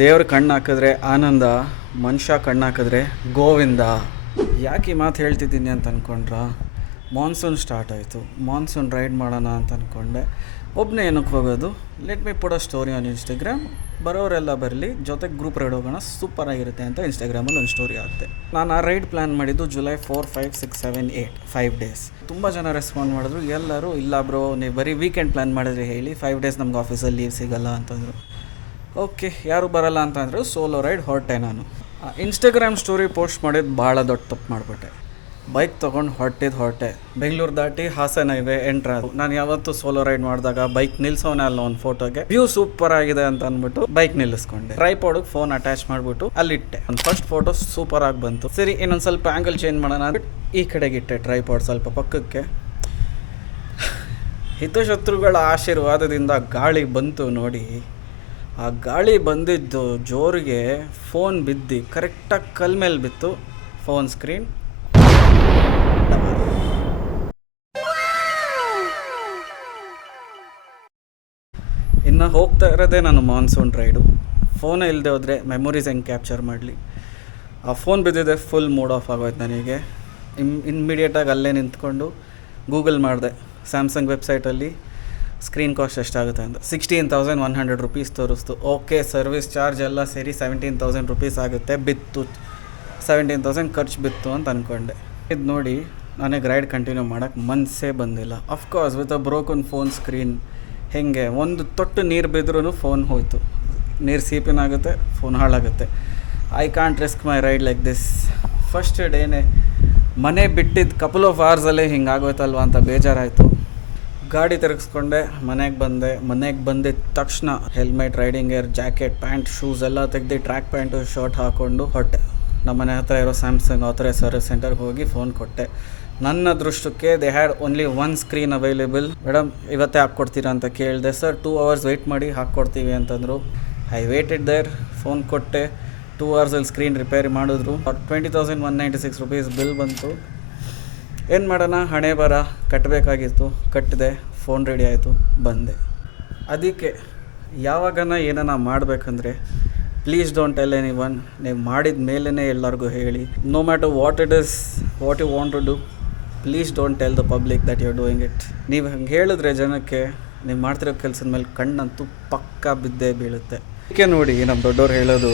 ದೇವ್ರ ಕಣ್ಣು ಹಾಕಿದ್ರೆ ಆನಂದ, ಮನುಷ್ಯ ಕಣ್ಣು ಹಾಕಿದ್ರೆ ಗೋವಿಂದ. ಯಾಕೆ ಈ ಮಾತು ಹೇಳ್ತಿದ್ದೀನಿ ಅಂತ ಅಂದ್ಕೊಂಡ್ರ, ಮಾನ್ಸೂನ್ ಸ್ಟಾರ್ಟ್ ಆಯಿತು, ಮಾನ್ಸೂನ್ ರೈಡ್ ಮಾಡೋಣ ಅಂತ ಅಂದ್ಕೊಂಡೆ. ಒಬ್ಬನೇ ಏನಕ್ಕೆ ಹೋಗೋದು, let me put a story on Instagram, ಬರೋರೆಲ್ಲ ಬರಲಿ, ಜೊತೆಗೆ ಗ್ರೂಪ್ ರೈಡ್ ಹೋಗೋಣ, ಸೂಪರಾಗಿರುತ್ತೆ ಅಂತ ಇನ್ಸ್ಟಾಗ್ರಾಮಲ್ಲಿ ಒಂದು ಸ್ಟೋರಿ ಆಗುತ್ತೆ. ನಾನು ಆ ರೈಡ್ ಪ್ಲ್ಯಾನ್ ಮಾಡಿದ್ದು ಜುಲೈ 4, 5, 6, 7, 8 5 ಡೇಸ್. ತುಂಬ ಜನ ರೆಸ್ಪಾಂಡ್ ಮಾಡಿದ್ರು. ಎಲ್ಲರೂ ಇಲ್ಲ ಬ್ರೋ, ನೀವು ಬರೀ ವೀಕೆಂಡ್ ಪ್ಲ್ಯಾನ್ ಮಾಡಿದ್ರೆ ಹೇಳಿ, 5 ಡೇಸ್ ನಮ್ಗೆ ಆಫೀಸಲ್ಲಿ ಲೀವ್ ಸಿಗಲ್ಲ ಅಂತಂದರು. ಓಕೆ, ಯಾರು ಬರಲ್ಲ ಅಂತಂದರು. ಸೋಲೋ ರೈಡ್ ಹೊರಟೆ. ನಾನು ಇನ್ಸ್ಟಾಗ್ರಾಮ್ ಸ್ಟೋರಿ ಪೋಸ್ಟ್ ಮಾಡಿದ್ದು ಭಾಳ ದೊಡ್ಡ ತಪ್ಪು ಮಾಡಿಬಿಟ್ಟೆ. ಬೈಕ್ ತೊಗೊಂಡು ಹೊರಟೆ. ಬೆಂಗಳೂರು ದಾಟಿ ಹಾಸನ ಹೈವೇ ಎಂಟ್ರ್ ಆದ. ನಾನು ಯಾವತ್ತೂ ಸೋಲೋ ರೈಡ್ ಮಾಡಿದಾಗ ಬೈಕ್ ನಿಲ್ಸೋನೆ ಅಲ್ಲ ಒಂದು ಫೋಟೋಗೆ, ವ್ಯೂ ಸೂಪರ್ ಆಗಿದೆ ಅಂತ ಅಂದ್ಬಿಟ್ಟು ಬೈಕ್ ನಿಲ್ಲಿಸ್ಕೊಂಡೆ. ಟ್ರೈಪಾಡ್ಗೆ ಫೋನ್ ಅಟ್ಯಾಚ್ ಮಾಡಿಬಿಟ್ಟು ಅಲ್ಲಿಟ್ಟೆ. ಒಂದು ಫಸ್ಟ್ ಫೋಟೋ ಸೂಪರ್ ಆಗಿ ಬಂತು. ಸರಿ, ಇನ್ನೊಂದು ಸ್ವಲ್ಪ ಆ್ಯಂಗಲ್ ಚೇಂಜ್ ಮಾಡೋಣ ಅಂದ್ಬಿಟ್ಟು ಈ ಕಡೆಗೆ ಇಟ್ಟೆ ಟ್ರೈಪಾಡ್ ಸ್ವಲ್ಪ ಪಕ್ಕಕ್ಕೆ. ಹಿತಶತ್ರುಗಳ ಆಶೀರ್ವಾದದಿಂದ ಗಾಳಿ ಬಂತು ನೋಡಿ. ಆ ಗಾಳಿ ಬಂದಿದ್ದು ಜೋರಿಗೆ ಫೋನ್ ಬಿದ್ದು ಕರೆಕ್ಟಾಗಿ ಕಲ್ ಮೇಲೆ ಬಿತ್ತು. ಫೋನ್ ಸ್ಕ್ರೀನ್ ಇನ್ನು ಹೋಗ್ತಾ ಇರೋದೇ ನಾನು ಮಾನ್ಸೂನ್ ರೈಡು. ಫೋನೇ ಇಲ್ಲದೆ ಹೋದರೆ ಮೆಮೊರೀಸ್ ಹೆಂಗೆ ಕ್ಯಾಪ್ಚರ್ ಮಾಡಲಿ. ಆ ಫೋನ್ ಬಿದ್ದಿದೆ, ಫುಲ್ ಮೂಡ್ ಆಫ್ ಆಗೋಯ್ತು ನನಗೆ. ಇಮ್ಮಿಡಿಯೇಟಾಗಿ ಅಲ್ಲೇ ನಿಂತ್ಕೊಂಡು ಗೂಗಲ್ ಮಾಡಿದೆ. ಸ್ಯಾಮ್ಸಂಗ್ ವೆಬ್ಸೈಟಲ್ಲಿ ಸ್ಕ್ರೀನ್ ಕಾಸ್ಟ್ ಎಷ್ಟಾಗುತ್ತೆ ಅಂತ 16,100 ರುಪೀಸ್ ತೋರಿಸ್ತು. ಓಕೆ, ಸರ್ವಿಸ್ ಚಾರ್ಜ್ ಎಲ್ಲ ಸೇರಿ 17,000 ರುಪೀಸ್ ಆಗುತ್ತೆ. ಬಿತ್ತು 17,000 ಖರ್ಚು ಬಿತ್ತು ಅಂತ ಅಂದ್ಕೊಂಡೆ. ಇದು ನೋಡಿ ನನಗೆ ರೈಡ್ ಕಂಟಿನ್ಯೂ ಮಾಡೋಕ್ಕೆ ಮನಸ್ಸೇ ಬಂದಿಲ್ಲ. Of course with a broken phone screen ಹೇಗೆ, ಒಂದು ತೊಟ್ಟು ನೀರು ಬಿದ್ರೂ ಫೋನ್ ಹೋಯ್ತು. ನೀರು ಸೀಪಿನಾಗುತ್ತೆ, ಫೋನ್ ಹಾಳಾಗುತ್ತೆ. I can't risk my ride like this. First ಡೇನೇ ಮನೆ ಬಿಟ್ಟಿದ್ದು ಕಪಲ್ ಆಫ್ ಅವರ್ಸಲ್ಲೇ ಹಿಂಗಾಗೋಯ್ತಲ್ವ ಅಂತ ಬೇಜಾರಾಯಿತು. ಗಾಡಿ ತಿರುಗಿಸ್ಕೊಂಡೆ, ಮನೆಗೆ ಬಂದೆ. ಮನೆಗೆ ಬಂದಿದ್ದ ತಕ್ಷಣ helmet, riding gear, jacket, pant, shoes ಎಲ್ಲ ತೆಗೆದು ಟ್ರ್ಯಾಕ್ ಪ್ಯಾಂಟು, ಶರ್ಟ್ ಹಾಕ್ಕೊಂಡು ಹೊರಟೆ. ನಮ್ಮ ಮನೆ ಹತ್ರ ಇರೋ ಸ್ಯಾಮ್ಸಂಗ್ ಆಥರೈಸ್ ಸರ್ವಿಸ್ ಸೆಂಟರ್ಗೆ ಹೋಗಿ ಫೋನ್ ಕೊಟ್ಟೆ. ನನ್ನ ಅದೃಷ್ಟಕ್ಕೆ they had only 1 screen available. Madam ಇವತ್ತೇ ಹಾಕ್ಕೊಡ್ತೀರಾ ಅಂತ ಕೇಳಿದೆ. ಸರ್ 2 hours ವೆಯ್ಟ್ ಮಾಡಿ ಹಾಕ್ಕೊಡ್ತೀವಿ ಅಂತಂದರು. I weighted there. ಫೋನ್ ಕೊಟ್ಟೆ. 2 ಅವರ್ಸಲ್ಲಿ ಸ್ಕ್ರೀನ್ ರಿಪೇರಿ ಮಾಡಿದ್ರು. 20,196 ರುಪೀಸ್ ಬಿಲ್ ಬಂತು. ಏನು ಮಾಡೋಣ, ಹಣೆ ಬರ ಕಟ್ಟಬೇಕಾಗಿತ್ತು. ಕಟ್ಟಿದೆ, ಫೋನ್ ರೆಡಿ ಆಯಿತು, ಬಂದೆ. ಅದಕ್ಕೆ ಯಾವಾಗನ ಏನನ್ನ ಮಾಡಬೇಕಂದ್ರೆ please don't tell anyone. ನೀವು ಮಾಡಿದ ಮೇಲೇ ಎಲ್ಲರಿಗೂ ಹೇಳಿ. No matter what it is, what you want to do, please don't tell the public that you are doing it. ನೀವು ಹಂಗೆ ಹೇಳಿದ್ರೆ ಜನಕ್ಕೆ ನೀವು ಮಾಡ್ತಿರೋ ಕೆಲಸದ ಮೇಲೆ ಕಣ್ಣಂತೂ ಪಕ್ಕಾ ಬಿದ್ದೇ ಬೀಳುತ್ತೆ. ಅದಕ್ಕೆ ನೋಡಿ ನಮ್ಮ ದೊಡ್ಡವ್ರು ಹೇಳೋದು,